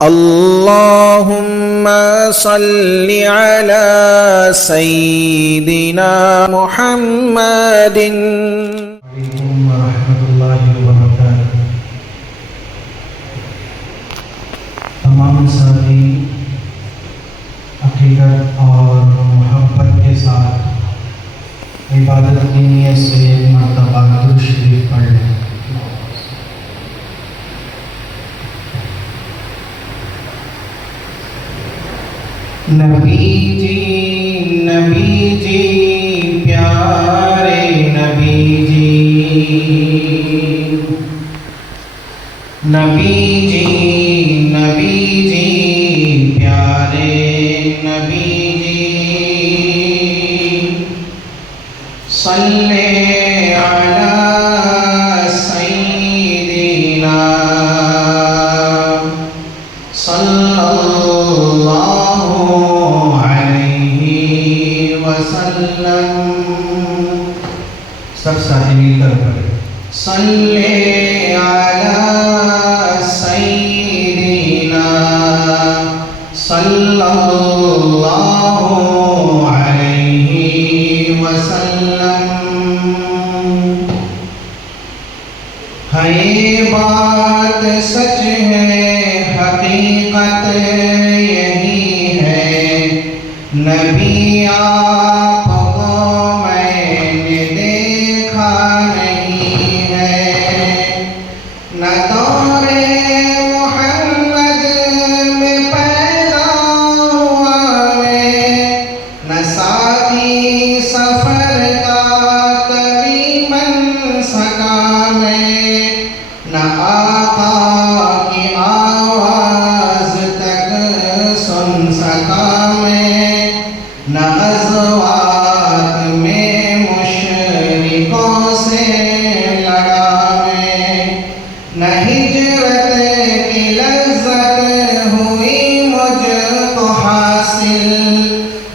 अल्लाहुम्मा सल्लि अला सय्यिदिना मुहम्मदिन। वालेकुम रहमतुल्लाहि व बरकातुहू। तमाम साथी अकीदत और मोहब्बत के साथ इबादत की नीयत से एक मरतबा दुरूद शरीफ पढ़ लें। नबी जी प्यारे नबी जी, नबी जी प्यारे नबी जी, सल्ले अला सय्यिदिना सल्लल्लाहु अलैहि वसल्लम। सब साथी मिलकर पढ़े। सल्ले अला सय्यिदिना सल्लल्लाहु अलैहि वसल्लम। है बात सच है, हकीकत यही है, नबी आपको मैंने देखा नहीं है। न दौरे मोहम्मद में पैदा हुआ मैं, न साथी सफर का कभी बन सका मैं, न आका की आवाज तक सुन सका मैं, न अज़वात में मुशरिकों से लड़ा मैं, न हिजरत की लज़्ज़त हुई मुझको हासिल,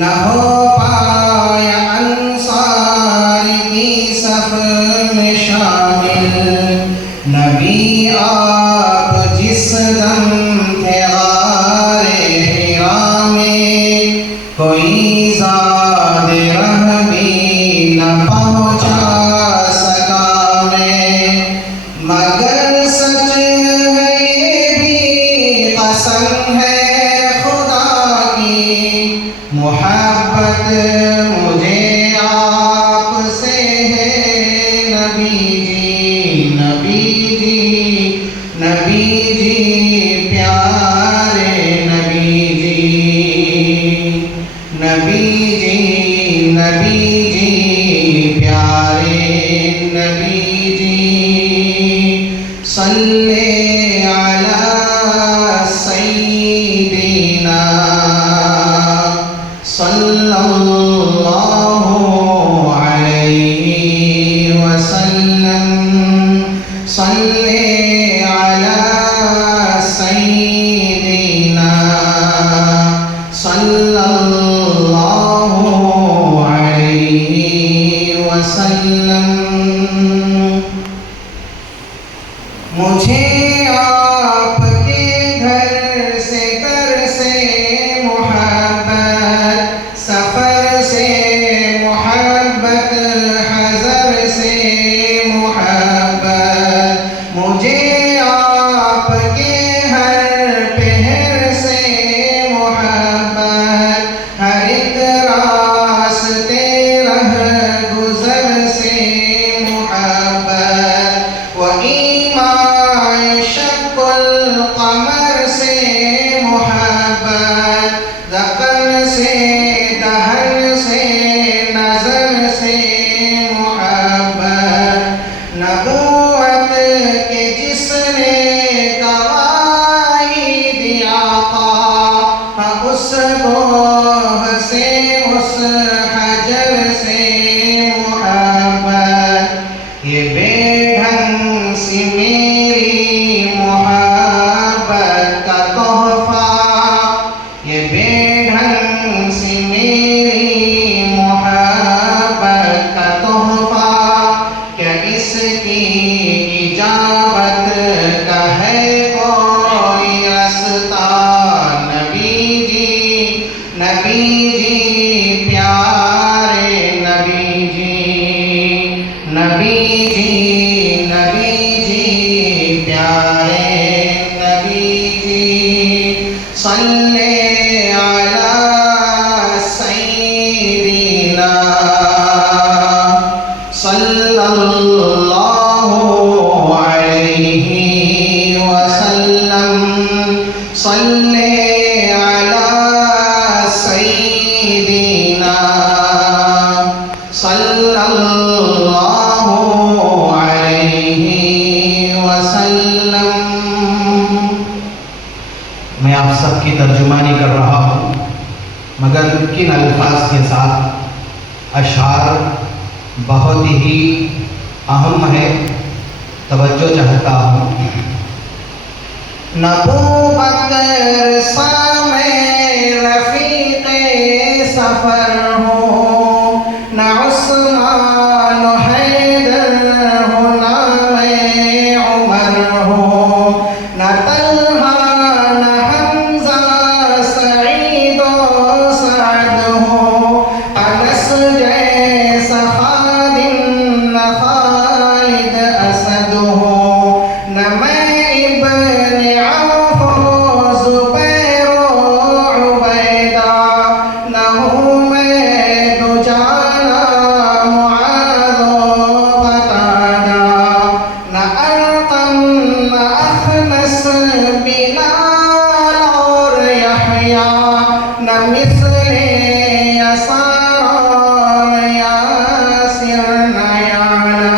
न हो पाया अंसार की सफ़ में शामिल। नबी आप जिस दम थे गारे हिरा में, कोई ज़ाद रह भी न पहुँचा सका मैं, मगर सच है ये भी कसम है खुदा की, मोहब्बत मुझे आपसे है नबी जी प्यारे नबी जी, नबी जी प्यारे नबी जी, सल्ले अला सय्यिदिना सल्लल्लाहु अलैहि वसल्लम। सल्ले अला सय्यिदिना सल्लल्लाहु सल्ले अला सय्यिदिना सल्लल्लाहु अलैहि वसल्लम सल्ले अला सय्यिदिना सल्लल्लाहु अलैहि वसल्लम। मैं आप सबकी तर्जुमानी कर रहा हूँ, मगर किन अल्फाज के साथ। अशार बहुत ही अहम है, तवज्जो चाहता हूँ। न अबू बकर सामे रफ़ीक़े सफ़र हो, न उस्मान हैदर हो, नामे उमर हो, न तल्हा न हमज़ा सईद सअद हो, अनस जैसा खादिम न खालिद असद हो, न मैं इब्न औफ ज़ुबैर उबैदा, न हूँ मैं दुजाना मुआज़ क़तादा, न अर्क़म न अख़नस बिलाल और यहया, न मिस्ले यसार यासिर नयाना।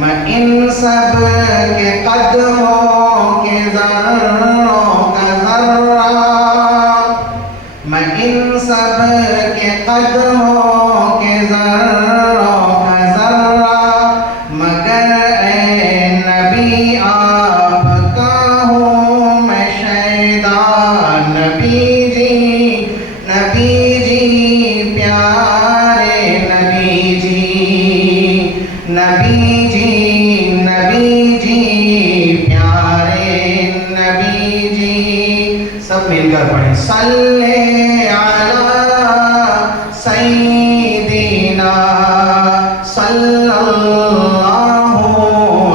मैं इन सब के कदमों के ज़र्रों का ज़र्रा, मैं इन सब के कदमों के ज़र्रों का ज़र्रा, मगर ए नबी आपका हूँ मैं शैदा। नबी जी प्यारे नबी जी, नबी जी प्यारे नबी जी। सब मिलकर पढ़ें। सल्ले अला सय्यिदिना सल्लल्लाहु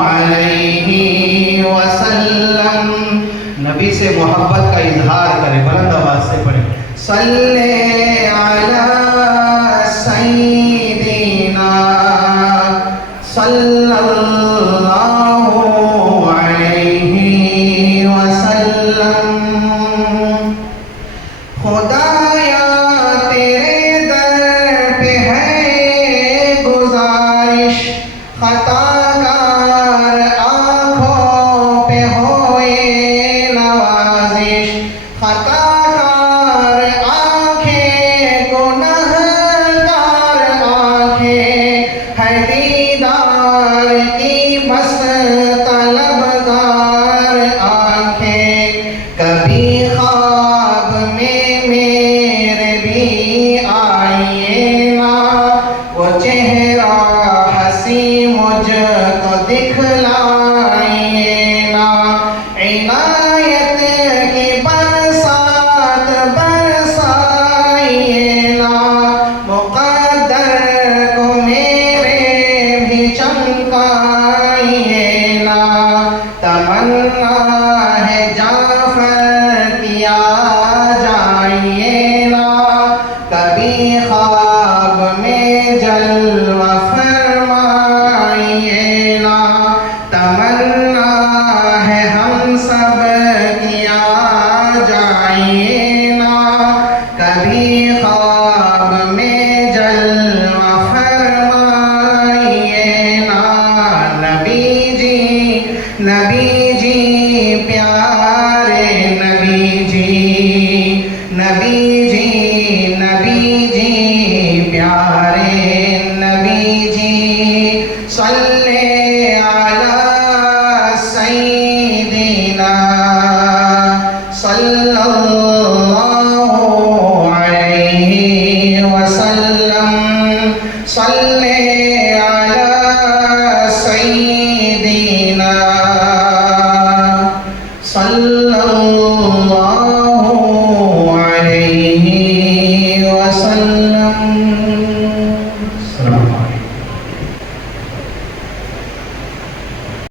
अलैहि वसल्लम। नबी से मोहब्बत का इजहार करें, बुलंद आवाज से पढ़ें। सल्ले अला सय्यिदिना सल्लल्लाहु अलैहि वसल्लम। खुदाया तेरे दर पे है गुजारिश, खताकार आँखों पे होए नवाजिश, खताकार आँखें गुनहगार आँखें, है दीदार की बस तलबगार आँखें। कभी ख्वाब में मेरे भी आइए ना, वो चेहरा हंसी मुझको दिखलाइए ना। इनायत की बरसात बरसाइए ना, मुक़द्दर को मेरे भी चमकाइए ना। तमन्ना है जाफ़र किया जाइए ना, कभी ख्वाब में जलवा फरमाइए ना। तमन्ना है हम सब किया जाइए ना, कभी ख्वाब में जलवा फरमाइए ना। नबी जी प्यारे नबी जी, नबी जी प्यारे नबी जी। सल्ले अला सय्यिदिना सल्लल्लाहु